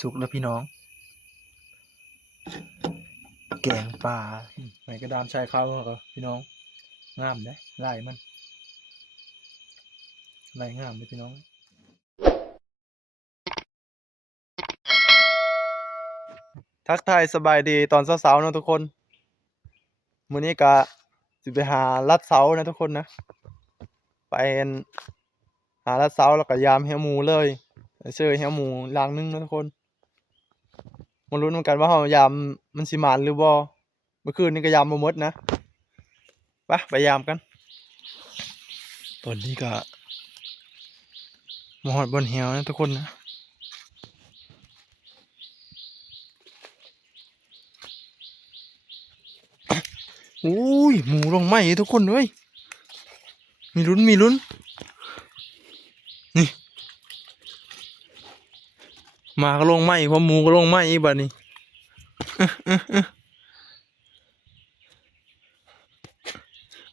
สุกแล้วพี่น้องแกงปลาไหนกระดามชายเขาเหรอพี่น้องงามนะลายมันลายงามเลยพี่น้องทักทายสบายดีตอนเช้าๆนะทุกคนมื้อนี้ก็สิไปหาลัดเสานะทุกคนนะไปหาลัดเสาแล้วก็ยามเหี่ยวหมูเลยเชื่อเหี่ยวหมูลังนึงนะทุกคนมาลุ้นกันว่าเฮายามมันสิหมานหรือบ่เมื่อคืนนี้ก็ยามบ่หมดนะไปยามกันตอนนี้ก็มาฮอดบนเหี่ยวนะทุกคนนะอุ้ยหมูลงไหมทุกคนเลยมีลุ้นนี่มาก็ลงไหมพอหมูก็ลงไหมอีกบัดนี้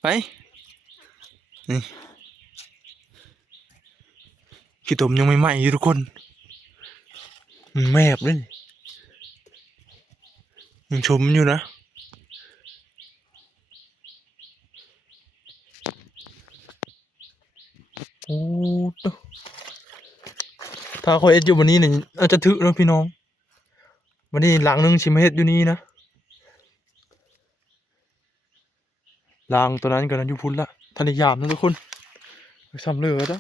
ไปนี่ขี้ตมยังไม่ไหมอยู่ทุกคนมันแมบเลยยังชมอยู่นะโอ้ถ้าเขาเอ็ดอยู่วันนี้เนี่ยอาจจะถึกนะพี่น้องวันนี้หลังนึงชิมเฮ็ดอยู่นี่นะหลังตัวนั้นกันอยู่พุ่นละทะเลยามนะทุกคนไปซ้ำเลือจ้ะ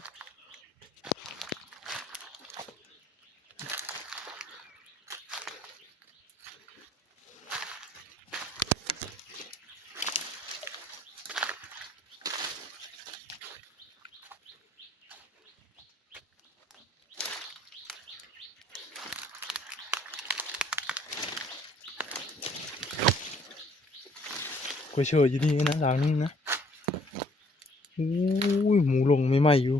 ก็เชื่ออยู่นี่นะหลังนึงนะโอ้ยหมูลงไม่ไหมอยู่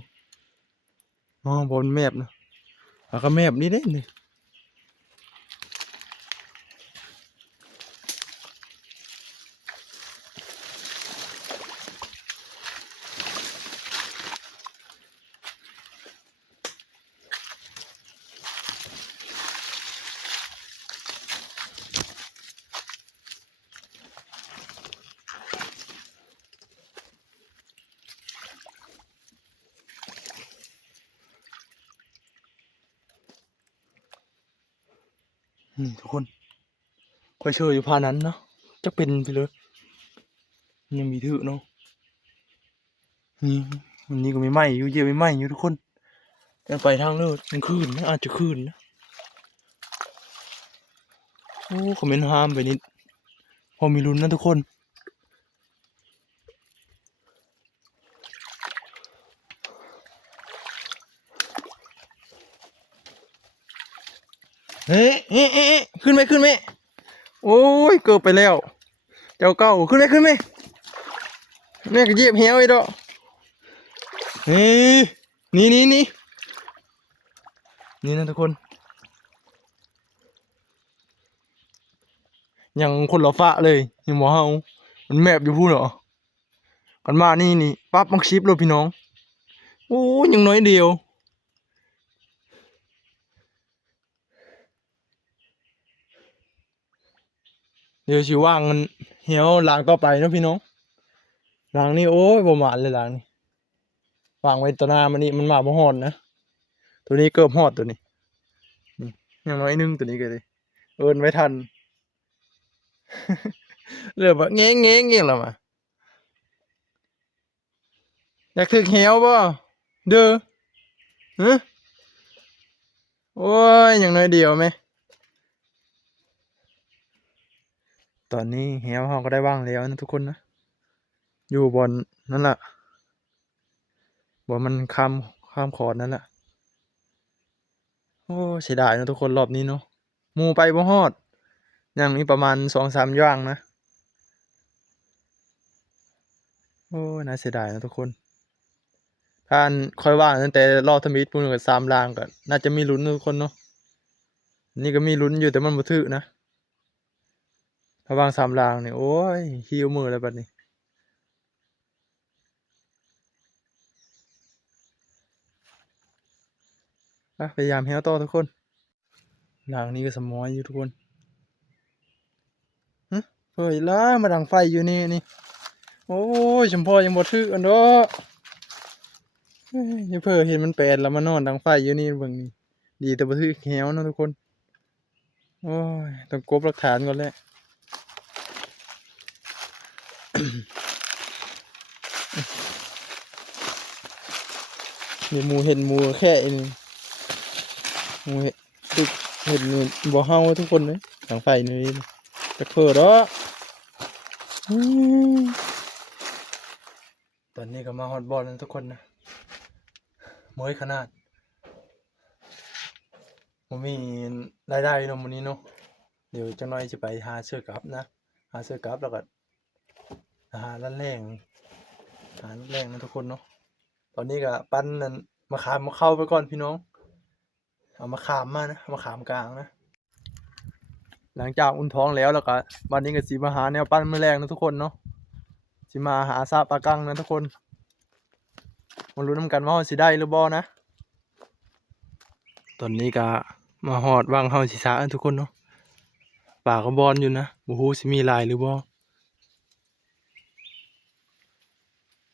อ๋อบนแมบนะแล้วก็แมบนี่เด้นี่ทุกคนก็เชื่ออยู่พานั้นเนาะจะเป็นไปเลยยังมีถือเนาะนี่วันนี้ก็ไม่ไหมอยู่เยอะไม่ไหมอยู่ทุกคนยังไปทางเลือดยังคืนนะอาจจะคืนนะโอ้คอมเมนต์ห้ามไปนิดพอมีลุ้นนะทุกคนเฮ้ขึ้นไหมโอ้ยเกือบไปแล้วเจ้าเก่าขึ้นไหมเนี่ยก็เหยียบเหี้ยวไอ้ดอกเฮ้ยนี่นะทุกคนยังคนละฟ้าเลยยังหมอเฮามันแมบอยู่พูดเหรอกันมานี่ปั๊บมังชิปเลยพี่น้องโอ้ยังน้อยเดียวเดี๋ยวชิว่างมันเหี่ยวล้างต่อไปนะพี่น้องล้างนี่โอ้ยประมาณเลยล้างนี่วางไว้ต่อหน้ามันนี่มันมาบ่ฮอดนะตัวนี้เกือบฮอดตัวนี้นี่ยังน้อยนึงตัวนี้ก็เลยเอินไว้ทันเริ่มว่าเงี้ยแล้วมาอยากถึกเหี่ยวบ่เด้อฮะโอ้ยยังน้อยเดียวไหมตอนนี้เหี่ยวเขาก็ได้ว่างแล้วนะทุกคนนะอยู่บนนั่นแหละบนมันข้ามคอร์ดนั่นแหละโอ้เสียดายนะทุกคนรอบนี้เนาะหมู่ไปบ่ฮอดยังมีประมาณ2-3ย่างนะโอ้น่าเสียดายนะทุกคนท่านค่อยว่างตั้งแต่รอบทมิตพูนกับ3ล่างก็น่าจะมีลุ้นทุกคนเนาะนี่ก็มีลุ้นอยู่แต่มันบ่ถึกนะถ้าวาง3ล่างนี่โอ้ยหิวมือแล้วบัดนี้พยายามเหี่ยวต่อทุกคน หลังนี้ก็สมอยอยู่ทุกคนเฮ้ยล่ะมาดังไฟอยู่นี่โอ้ยชมพ่อยังบ่ทึกอันเด้อยังเพิ่อเห็นมันแปลนแล้วมานอนดังไฟอยู่นี่เบิ่งนี่ดีแต่บ่ทึกแหวเนาะทุกคนโอ้ยต้องกบหลักฐานก่อนแหละมีหมูเห็นหมูแค่นี่หมูเห็นตึกเห็นนี่บ่เฮาทุกคนเลยดังไฟนี่จะเพิ่อเด้อตอนนี้ก็มาฮอตบอลแล้วทุกคนนะเมื่อยขนาดผมมีรายได้เนาะมื้อนี้เนาะเดี๋ยวจังน้อยจะไปหาเสื้อกลับนะหาเสื้อกลับแล้วก็หาร้านแรงนะทุกคนเนาะตอนนี้ก็ปั้นนั่นมะขามมาเข้าไปก่อนพี่น้องเอามะขามมานะมะขามกลางนะหลังจากอุ่นท้องแล้วก็วันนี้ก็สิมาหาแนวปั้นมื้อแรงนะทุกคนเนาะสิมาหาซาปลากังนะทุกคนมาลุ้นนำกันว่าเราสิได้หรือบ่นะตอนนี้ก็มาฮอดวางเฮาสิซาทุกคนเนาะป่าก็บอนอยู่นะบ่ฮู้สิมีลายหรือบ่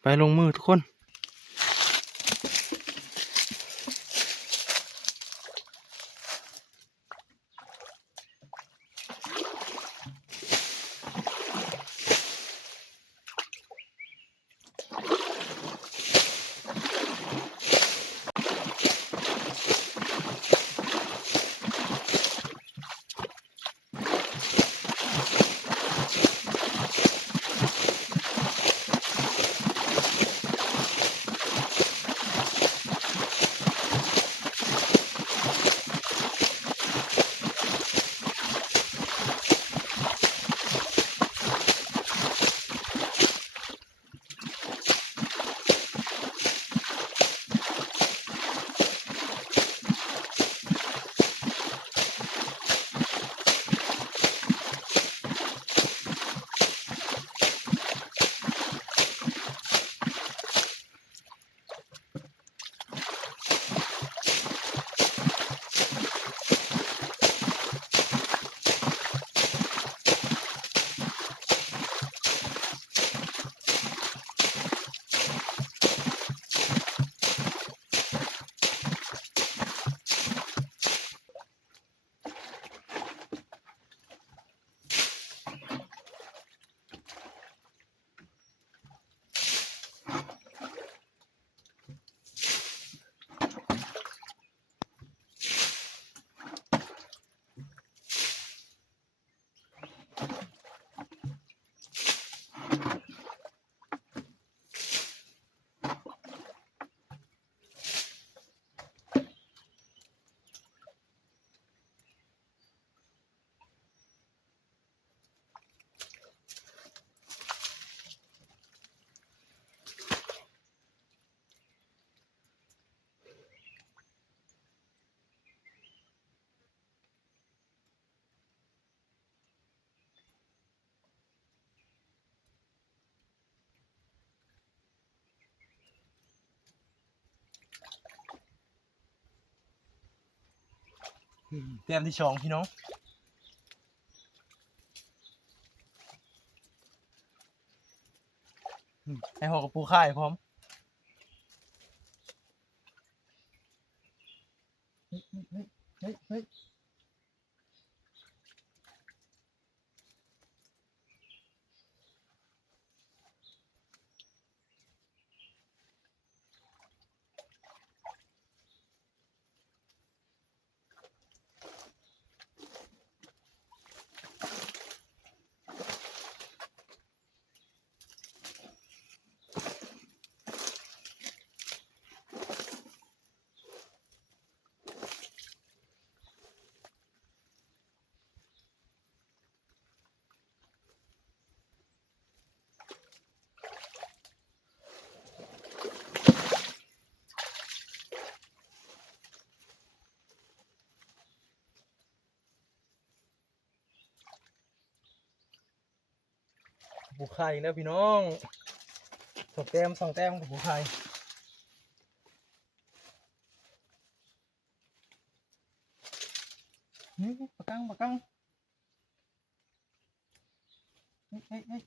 ไปลงมือทุกคนเตรียมที่2พี่น้องให้หอกกับปูข่ายพร้อมเฮ้ยปูข่ายแล้วพี่น้อง2 แต้ม2 แต้มกับปูข่าย กังปากกังเฮ้ยเฮ้ยเฮ้ย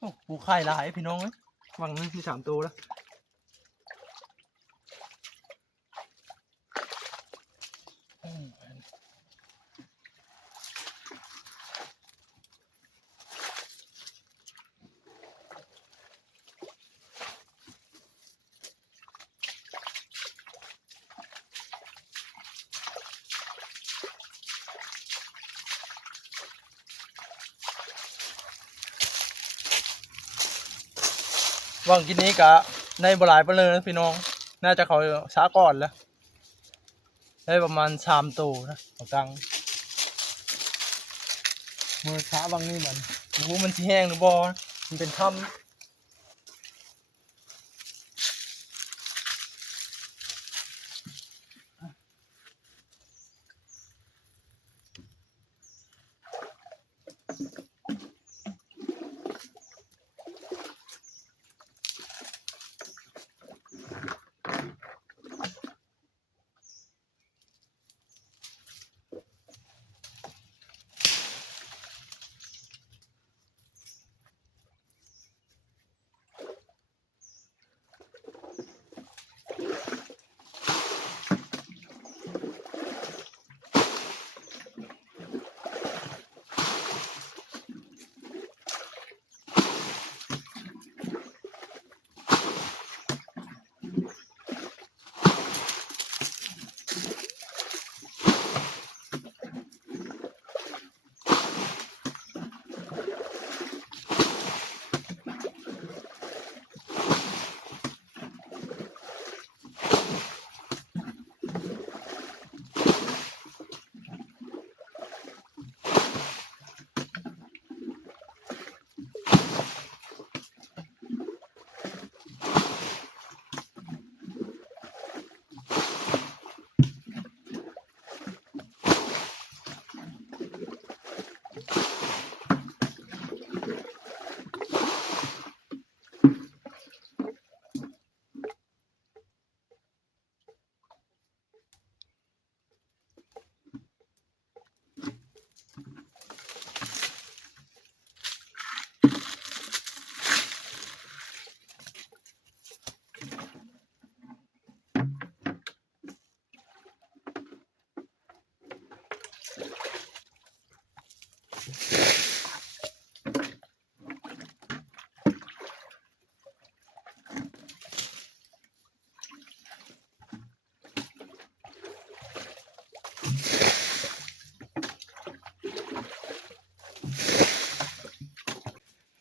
โอ้ปูไข่หลายพี่น้องเอ้ยวังนึงที่3 ตัวแล้ววังกินนี้กะในบหลายไปเลยนะพี่น้องน่าจะเขาช้าก่อนแล้วได้ประมาณ3 ตัวนะปากกังมือช้าวังนี่มันโอ้โหมันสิแห้งหรือบ่มันเป็นถ้ำ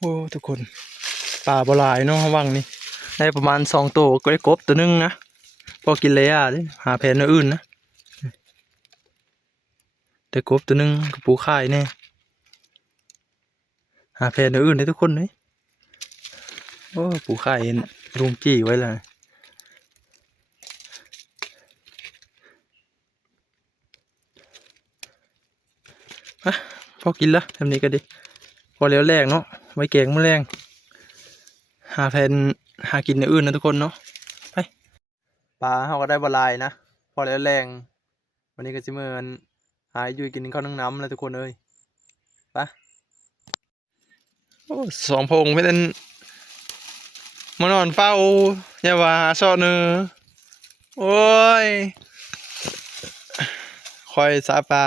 โอ้ทุกคนปลาบหลายเนาะวังนี่ได้ประมาณ2 ตัวก็ได้กบตัวนึงนะพอกินเลยดิหาแผนอื่นนะได้กบตัวนึงกับปูข่ายแน่หาแผนอื่นได้ทุกคนเลยโอ้ปูข่ายลุงจี้ไว้เลยฮะพอกินละทำนี้ก็ดีพอแล้วแรงเนาะไว้แกงมื้อแรงหาแผนหากินอื่นนะทุกคนเนาะไปปลาเขาก็ได้บหลายนะพอแล้วแรงวันนี้ก็จะเหมือนหาอยู่กินข้าวนึ่งน้ำแล้วทุกคนเลยไปโอ้2 พงไม่ได้มานอนเฝ้าอย่าว่าหาซอเนอโอ้ยคอยสาปลา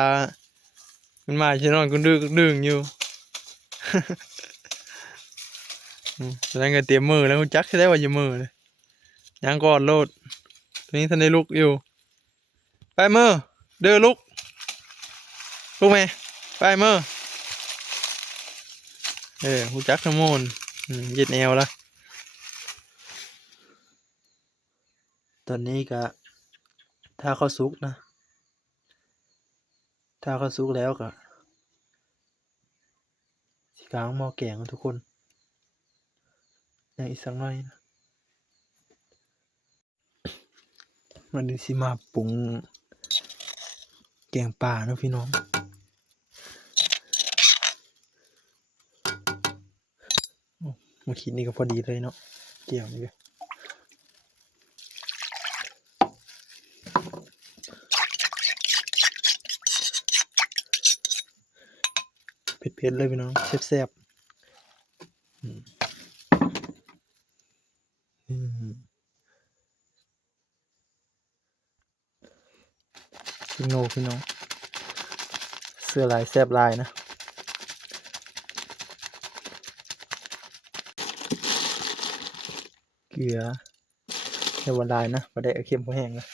มันมาชินอนคุณดึงอยู่ แล้วก็เตรียมมือแล้วคุณจักใช่ได้ว่าจะมือเลยยังก่อนโลดตัวนี้ท่านได้ลุกอยู่ไปมือเดือลุกไหมไปมือคุณจักขโมนยึดแนวละตอนนี้ก็ถ้าเขาซุกนะถ้าเขาซุกแล้วก็สีกลางหม้อแกงทุกคน อย่างอีกสักหน่อยนะวันนี้สิมาปรุงแกงป่าเนาะพี่น้องมาคิดนี่ก็พอดีเลยเนาะเกี่ยวนี่เลยเผ็ดๆเลยพี่น้องแซ่บๆชิโนพี่น้องเสื้อลายแซ่บลายนะเกลือแค่วันลายนะประเดี๋ยวเค็มพอแห้งนะ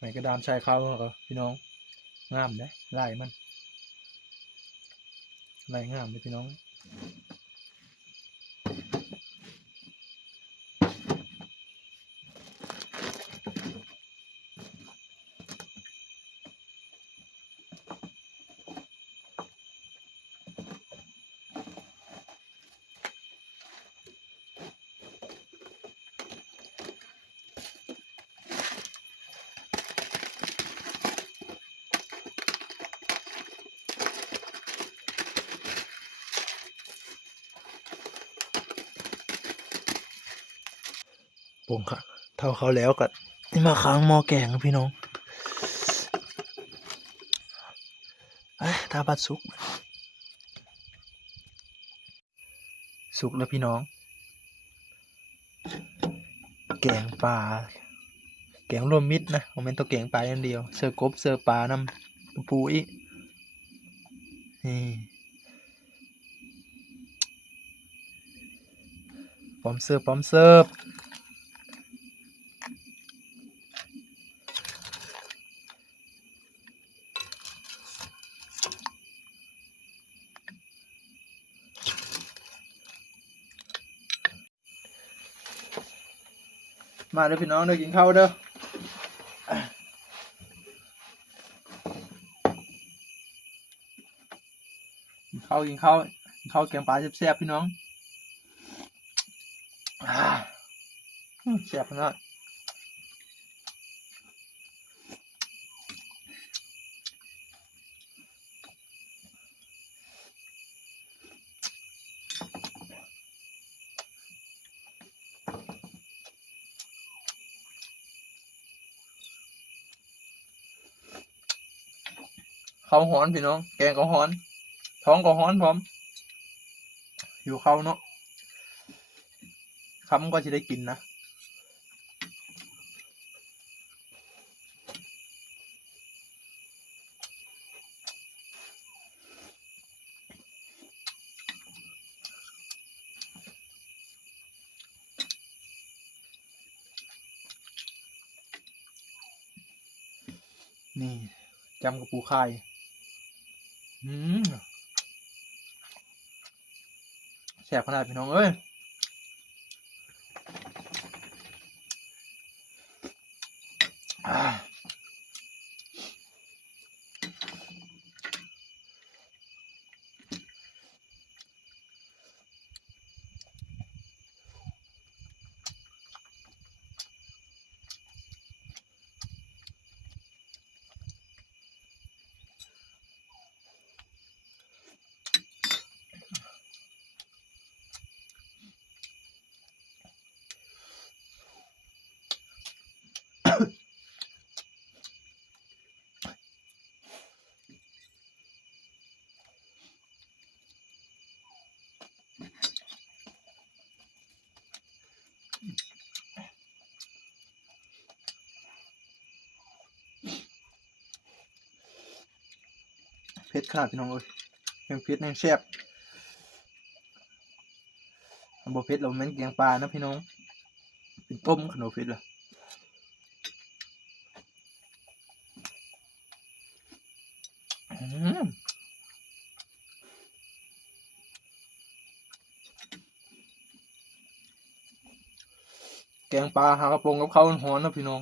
ไหนกระดามชายข้าวเหรอพี่น้องงามได้ลายมันลายงามเลยพี่น้องปรุงค่ะเท่าเขาแล้วก็นี่มาค้างหม้อแกงครับพี่น้องถ้าผัดสุกแล้วพี่น้องแกงปลาแกงรวมมิตรนะผมเป็นตัวแกงปลาอย่างเดียวเสิร์ฟกบเสิร์ฟปลานำปูอีกนี่พร้อมเสิร์ฟมาเด้อพี่น้องเด้อกินข้าวเด้อกินข้าวแกงปลาแซ่บๆพี่น้องแซ่บขนาดข้าวฮ้อนพี่น้องแกงก็ฮ้อนท้องก็ฮ้อนพร้อมอยู่ข้าวเนาะคำก็จะได้กินนะนี่จำกับปูไข่แซ่บขนาดพี่น้องเอ้ย ผ็ดขนาดพี่น้องเอ้ยแห้งเผ็ดแห้งแซ่บบ่เผ็ดเราแม่นแกงปลานะพี่น้องเป็นต้มขนมเผ็ดล่ะแกงปลาหากระปงกับข้าวร้อนๆนะพี่น้อง